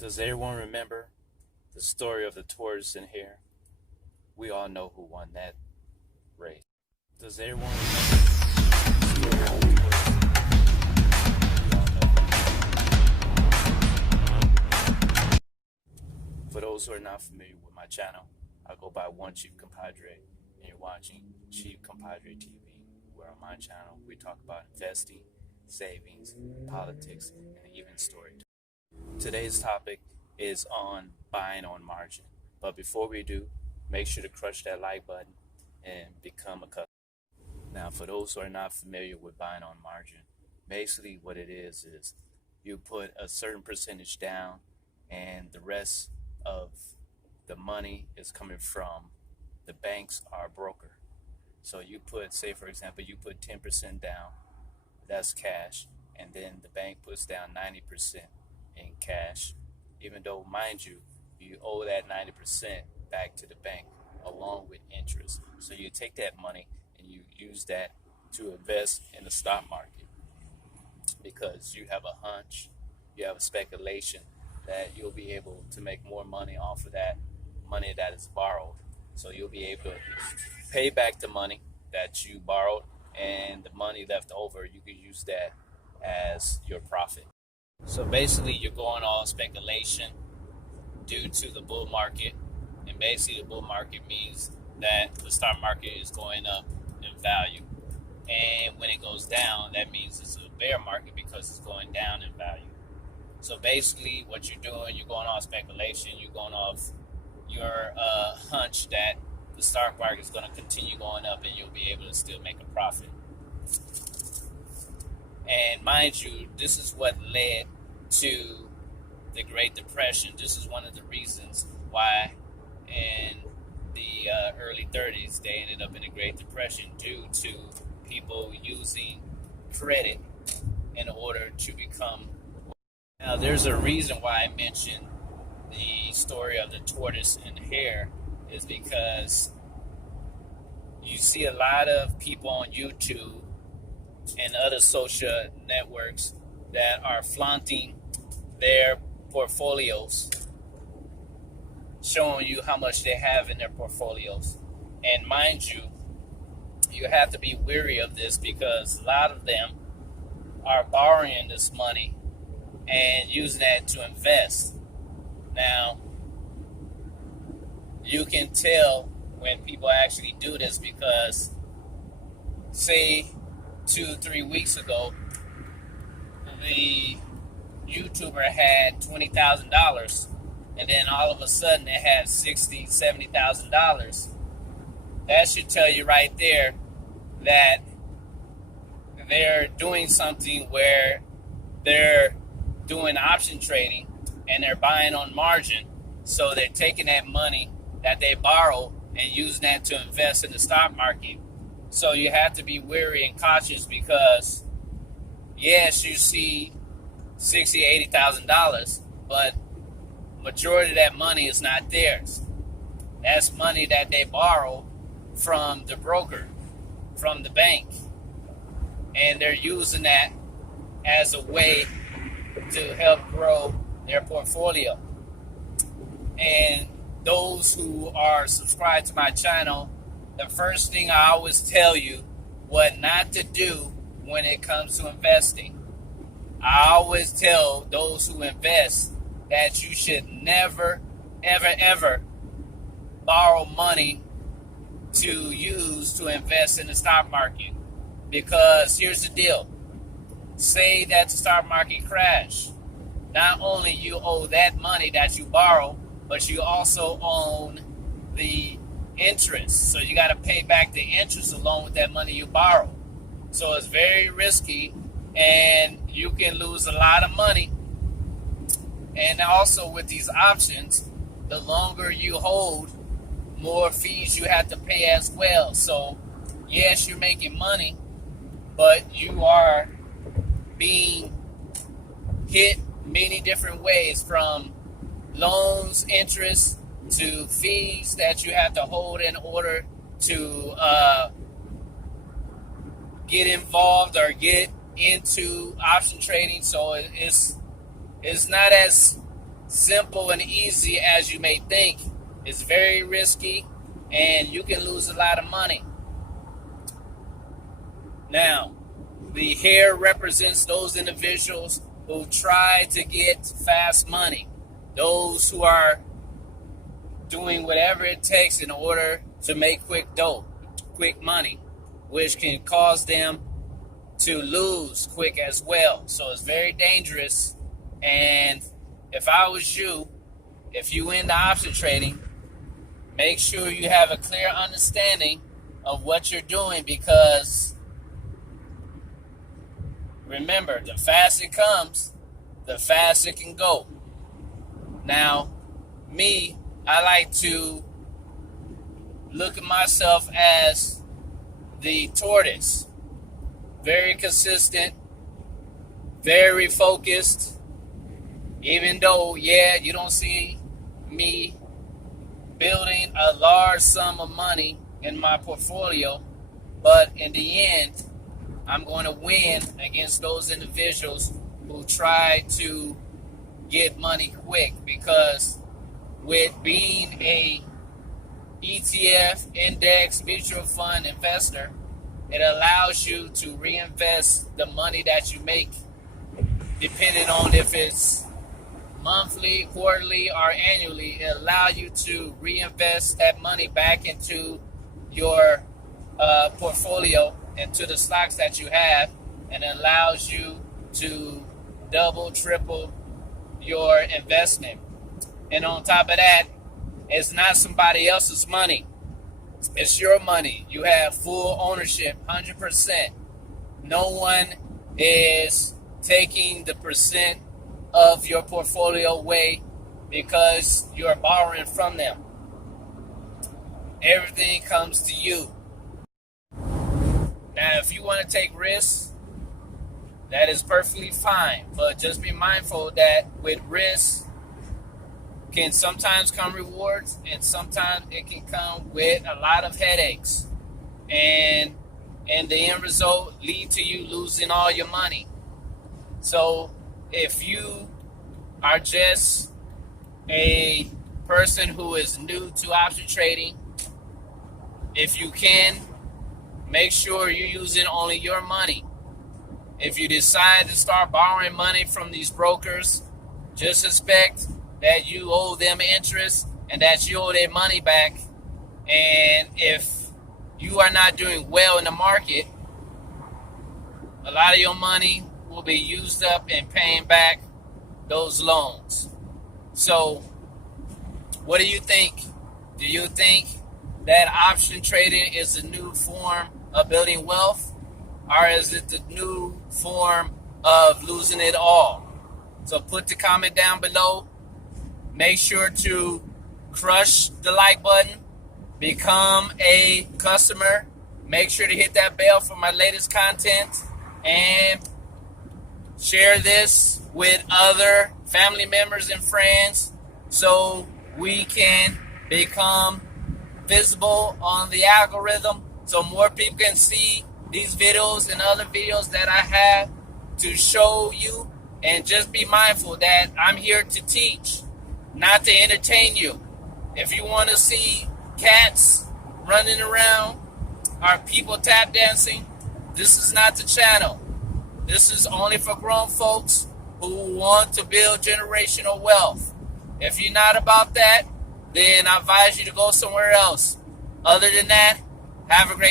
Does everyone remember the story of the tortoise and hare? We all know who won that race. Does everyone remember the story of the tortoise and hare? We all know. For those who are not familiar with my channel, I go by One Chief Compadre, and you're watching Chief Compadre TV, where on my channel we talk about investing, savings, politics, and even storytelling. Today's topic is on buying on margin. But before we do, make sure to crush that like button and become a customer. Now, for those who are not familiar with buying on margin, basically what it is you put a certain percentage down and the rest of the money is coming from the banks or broker. So you put, say for example, you put 10% down, that's cash, and then the bank puts down 90% in cash, even though, mind you, you owe that 90% back to the bank along with interest. So you take that money and you use that to invest in the stock market because you have a hunch, you have a speculation that you'll be able to make more money off of that money that is borrowed. So you'll be able to pay back the money that you borrowed, and the money left over, you can use that as your profit. So basically, you're going all speculation due to the bull market. And basically, the bull market means that the stock market is going up in value. And when it goes down, that means it's a bear market because it's going down in value. So basically, what you're doing, you're going off speculation. You're going off your hunch that the stock market is going to continue going up and you'll be able to still make a profit. And mind you, this is what led to the Great Depression. This is one of the reasons why in the early 30s they ended up in a Great Depression, due to people using credit in order to become. Now, there's a reason why I mentioned the story of the tortoise and hare, is because you see a lot of people on YouTube and other social networks that are flaunting their portfolios, showing you how much they have in their portfolios. And mind you, you have to be wary of this because a lot of them are borrowing this money and using that to invest. Now, you can tell when people actually do this because, say, 2-3 weeks ago, the YouTuber had $20,000, and then all of a sudden it had $60,000, $70,000. That should tell you right there that they're doing something where they're doing option trading and they're buying on margin. So they're taking that money that they borrow and using that to invest in the stock market. So you have to be wary and cautious because, yes, you see $60,000, $80,000, but majority of that money is not theirs. That's money that they borrow from the broker, from the bank, and they're using that as a way to help grow their portfolio. And those who are subscribed to my channel, the first thing I always tell you what not to do when it comes to investing. I always tell those who invest that you should never, ever, ever borrow money to use to invest in the stock market. Because here's the deal. Say that the stock market crash. Not only you owe that money that you borrow, but you also own the interest. So you got to pay back the interest along with that money you borrow. So it's very risky, and you can lose a lot of money. And also with these options, the longer you hold, more fees you have to pay as well. So yes, you're making money, but you are being hit many different ways, from loans, interest, to fees that you have to hold in order to get involved or get into option trading. So it's not as simple and easy as you may think. It's very risky, and you can lose a lot of money. Now, the hare represents those individuals who try to get fast money, those who are doing whatever it takes in order to make quick dough, quick money, which can cause them to lose quick as well. So it's very dangerous. And if I was you, if you into option trading, make sure you have a clear understanding of what you're doing, because remember, the faster it comes, the faster it can go. Now, me, I like to look at myself as the tortoise. Very consistent, very focused. Even though, you don't see me building a large sum of money in my portfolio, but in the end, I'm going to win against those individuals who try to get money quick, because with being a ETF, index, mutual fund investor, it allows you to reinvest the money that you make, depending on if it's monthly, quarterly, or annually. It allows you to reinvest that money back into your portfolio, into the stocks that you have, and it allows you to double, triple your investment. And on top of that, it's not somebody else's money. It's your money. You have full ownership, 100%. No one is taking the percent of your portfolio away because you're borrowing from them. Everything comes to you. Now, if you want to take risks, that is perfectly fine. But just be mindful that with risks can sometimes come rewards, and sometimes it can come with a lot of headaches. And the end result lead to you losing all your money. So if you are just a person who is new to option trading, if you can, make sure you're using only your money. If you decide to start borrowing money from these brokers, just expect that you owe them interest and that you owe their money back. And if you are not doing well in the market, a lot of your money will be used up in paying back those loans. So what do you think? Do you think that option trading is a new form of building wealth, or is it the new form of losing it all? So put the comment down below. Make sure to crush the like button, become a customer, make sure to hit that bell for my latest content, and share this with other family members and friends so we can become visible on the algorithm, so more people can see these videos and other videos that I have to show you. And just be mindful that I'm here to teach, not to entertain you. If you want to see cats running around or people tap dancing, this is not the channel. This is only for grown folks who want to build generational wealth. If you're not about that, then I advise you to go somewhere else. Other than that, have a great